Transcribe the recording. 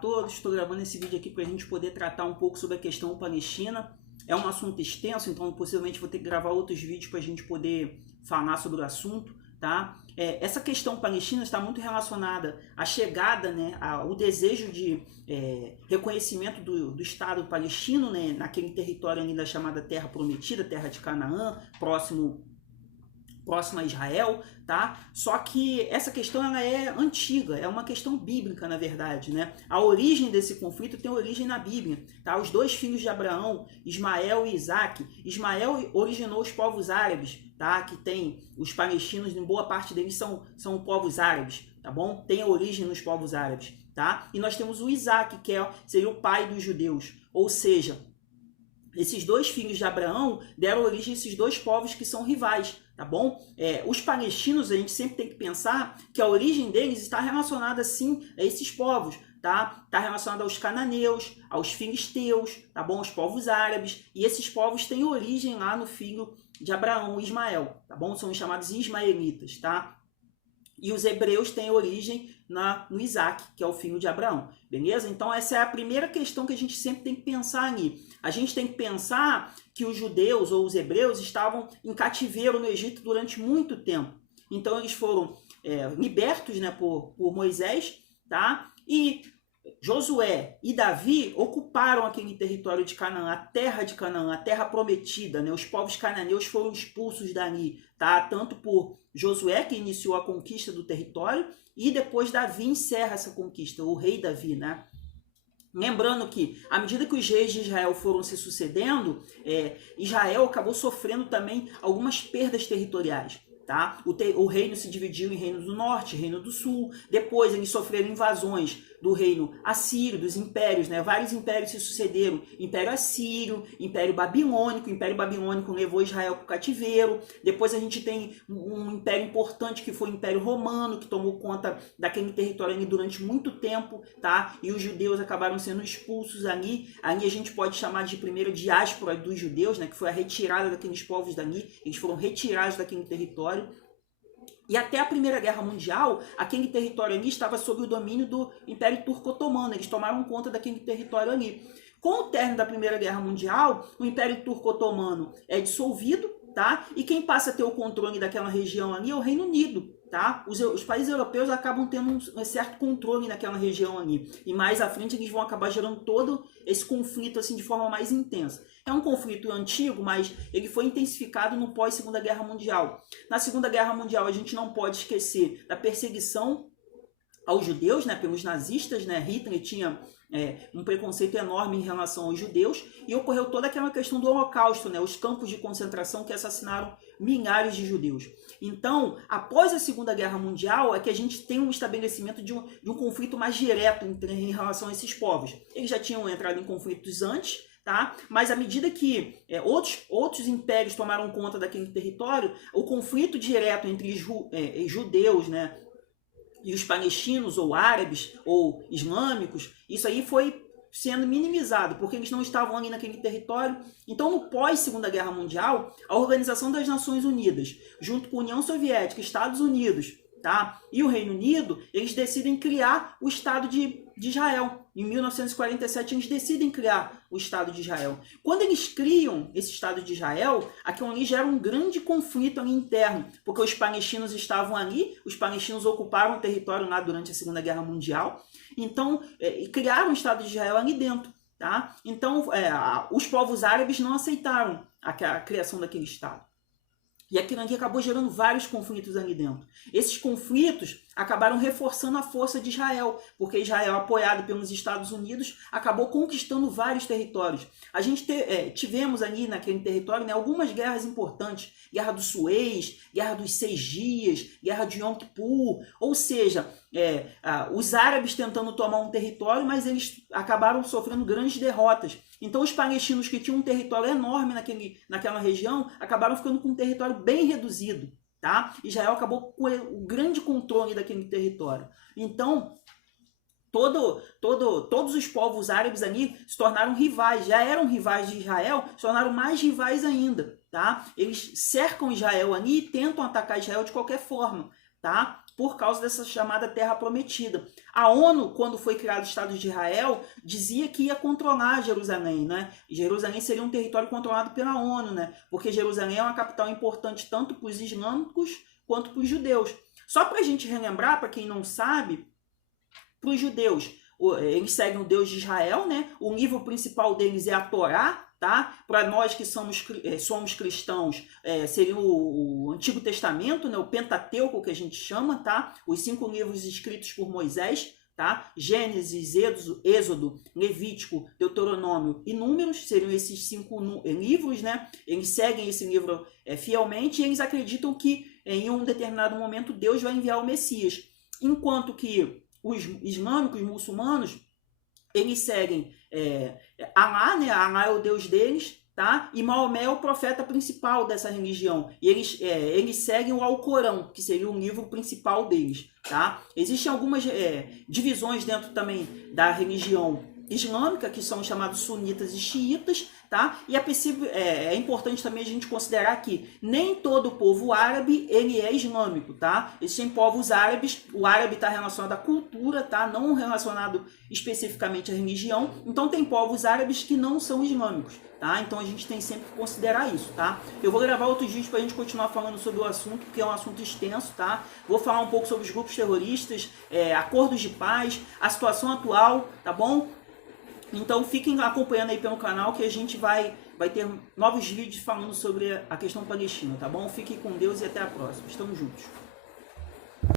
todos, estou gravando esse vídeo aqui para a gente poder tratar um pouco sobre a questão palestina. É um assunto extenso, então possivelmente vou ter que gravar outros vídeos para a gente poder falar sobre o assunto, tá? Essa questão palestina está muito relacionada à chegada, né, ao desejo de reconhecimento do Estado palestino, né, naquele território ali da chamada Terra Prometida, Terra de Canaã, próximo a Israel, tá? Só que essa questão ela é antiga, é uma questão bíblica, na verdade, né? A origem desse conflito tem origem na Bíblia, tá? Os dois filhos de Abraão, Ismael e Isaac. Ismael originou os povos árabes, tá? Que tem os palestinos, em boa parte deles são povos árabes, tá bom? Tem origem nos povos árabes, tá? E nós temos o Isaac, que seria o pai dos judeus, ou seja, esses dois filhos de Abraão deram origem a esses dois povos que são rivais, tá bom? Os palestinos, a gente sempre tem que pensar que a origem deles está relacionada, sim, a esses povos, tá? Está relacionada aos cananeus, aos filisteus, tá bom? Os povos árabes, e esses povos têm origem lá no filho de Abraão, Ismael, tá bom? São chamados ismaelitas, tá? E os hebreus têm origem no Isaac, que é o filho de Abraão, beleza? Então essa é a primeira questão que a gente sempre tem que pensar ali. A gente tem que pensar que os judeus ou os hebreus estavam em cativeiro no Egito durante muito tempo. Então eles foram libertos, né, por Moisés, tá? E Josué e Davi ocuparam aquele território de Canaã, a terra de Canaã, a terra prometida, né? Os povos cananeus foram expulsos dali, tá? Tanto por Josué, que iniciou a conquista do território, e depois Davi encerra essa conquista, o rei Davi, né? Lembrando que, à medida que os reis de Israel foram se sucedendo, Israel acabou sofrendo também algumas perdas territoriais. Tá? O reino se dividiu em reino do norte, reino do sul. Depois eles sofreram invasões do reino assírio, dos impérios, né? Vários impérios se sucederam. Império assírio, império babilônico. O império babilônico levou Israel para o cativeiro. Depois a gente tem um império importante que foi o Império Romano, que tomou conta daquele território ali durante muito tempo, tá? E os judeus acabaram sendo expulsos ali. Ali a gente pode chamar de primeira diáspora dos judeus, né? Que foi a retirada daqueles povos dali. Eles foram retirados daquele território. E até a Primeira Guerra Mundial, aquele território ali estava sob o domínio do Império Turco-Otomano. Eles tomaram conta daquele território ali. Com o término da Primeira Guerra Mundial, o Império Turco-Otomano é dissolvido, tá? E quem passa a ter o controle daquela região ali é o Reino Unido, tá? Os países europeus acabam tendo um certo controle naquela região ali. E mais à frente eles vão acabar gerando todo esse conflito assim de forma mais intensa. É um conflito antigo, mas ele foi intensificado no pós-Segunda Guerra Mundial. Na Segunda Guerra Mundial, a gente não pode esquecer da perseguição aos judeus, né, pelos nazistas, né? Hitler tinha um preconceito enorme em relação aos judeus, e ocorreu toda aquela questão do Holocausto, né, os campos de concentração que assassinaram milhares de judeus. Então, após a Segunda Guerra Mundial, é que a gente tem um estabelecimento de um conflito mais direto em relação a esses povos. Eles já tinham entrado em conflitos antes, tá? Mas à medida que outros impérios tomaram conta daquele território, o conflito direto entre judeus, né, e os palestinos ou árabes ou islâmicos, isso aí foi sendo minimizado, porque eles não estavam ali naquele território. Então, no pós-Segunda Guerra Mundial, a Organização das Nações Unidas, junto com a União Soviética, Estados Unidos, tá, e o Reino Unido, eles decidem criar o Estado de Israel. Em 1947, eles decidem criar o Estado de Israel. Quando eles criam esse Estado de Israel, aquilo ali gera um grande conflito ali interno, porque os palestinos estavam ali, os palestinos ocuparam o território lá durante a Segunda Guerra Mundial, então criaram o Estado de Israel ali dentro. Tá? Então, os povos árabes não aceitaram a criação daquele Estado. E aquilo aqui acabou gerando vários conflitos ali dentro. Esses conflitos acabaram reforçando a força de Israel, porque Israel, apoiado pelos Estados Unidos, acabou conquistando vários territórios. A gente tivemos ali naquele território, né, algumas guerras importantes. Guerra do Suez, Guerra dos 6 Dias, Guerra de Yom Kippur. Ou seja, os árabes tentando tomar um território, mas eles acabaram sofrendo grandes derrotas. Então os palestinos que tinham um território enorme naquela região, acabaram ficando com um território bem reduzido. Tá? Israel acabou com o grande controle daquele território. Então, todos os povos árabes ali se tornaram rivais, já eram rivais de Israel, se tornaram mais rivais ainda. Tá? Eles cercam Israel ali e tentam atacar Israel de qualquer forma. Tá? por causa dessa chamada Terra Prometida. A ONU, quando foi criado o Estado de Israel, dizia que ia controlar Jerusalém, né? Jerusalém seria um território controlado pela ONU, né? Porque Jerusalém é uma capital importante tanto para os islâmicos quanto para os judeus. Só para a gente relembrar, para quem não sabe, para os judeus, eles seguem o Deus de Israel, né? O livro principal deles é a Torá, tá? Para nós que somos cristãos, seria o Antigo Testamento, né? O Pentateuco que a gente chama, tá? Os 5 livros escritos por Moisés, tá? Gênesis, Êxodo, Levítico, Deuteronômio e Números, seriam esses 5 livros, né? Eles seguem esse livro fielmente e eles acreditam que em um determinado momento Deus vai enviar o Messias. Enquanto que os islâmicos, muçulmanos, eles seguem Alá, né? Alá é o Deus deles, tá? E Maomé é o profeta principal dessa religião. E eles seguem o Alcorão, que seria o livro principal deles, tá? Existem algumas divisões dentro também da religião islâmica, que são chamados sunitas e xiitas, tá? E é importante também a gente considerar que nem todo o povo árabe ele é islâmico, tá? Existem povos árabes, o árabe está relacionado à cultura, tá? Não relacionado especificamente à religião. Então tem povos árabes que não são islâmicos, tá? Então a gente tem sempre que considerar isso, tá? Eu vou gravar outros vídeos para a gente continuar falando sobre o assunto, porque é um assunto extenso, tá? Vou falar um pouco sobre os grupos terroristas, acordos de paz, a situação atual, tá bom? Então fiquem acompanhando aí pelo canal que a gente vai ter novos vídeos falando sobre a questão palestina, tá bom? Fiquem com Deus e até a próxima. Estamos juntos.